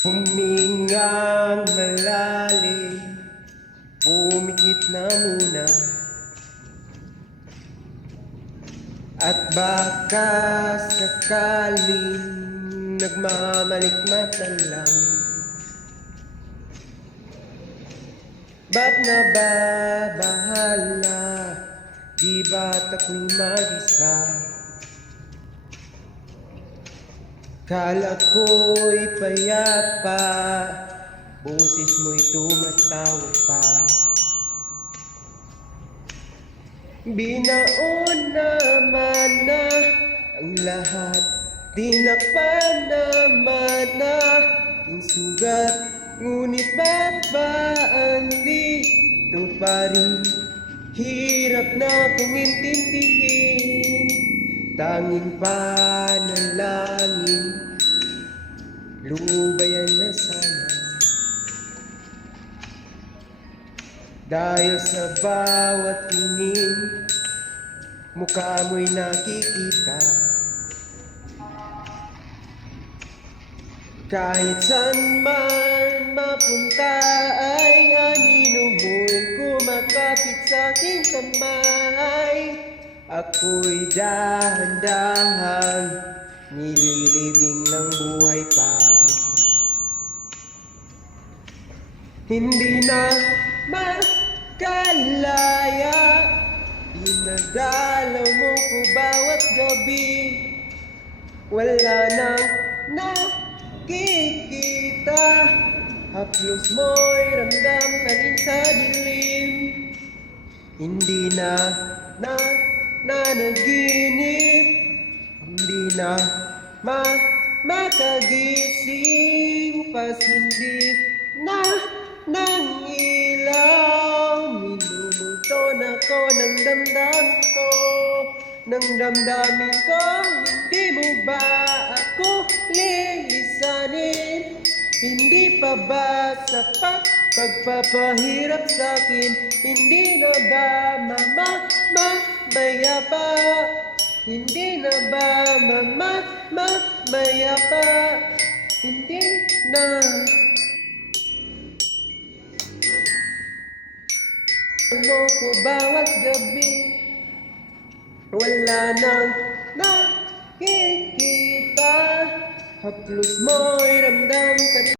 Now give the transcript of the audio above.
Humingang malalim, pumikit na muna, at baka sakaling nagmamalikmatan lang. Ba't nababahala? Di ba't ako'y mag-isa? Kala ko'y payapa, boses mo'y tumatawa pa. Binaon naman na ang lahat, tinakpan naman na aking sugat. Ngunit ba't ba andito pa rin? Hirap na kong intindihin. Tanging panalangin, lubayan na sana. Dahil sa bawat tingin, mukha mo'y nakikita. Kahit saan man mapunta ay anino mo'y kumakapit sa aking kamay. Ako'y dahan-dahan nililibing ng buhay pa. Hindi na makalaya, dinadalaw mo ko bawat gabi. Wala nang nakikita, haplos mo'y ramdam ka rin sa dilim. Hindi na nanaginip, hindi na makagising, pas hindi na ng ilaw. Minumulton ako ng damdamin ko, ng damdamin ko. Hindi mo ba ako lilisanin? Hindi pa ba sapat pagpapahirap sa'kin? Hindi na ba mamayapa? Hindi na ba mamayapa? Hindi na. Mo ko bawat gabi, wala nang nakikita, haplos mo'y ramdam ka rin.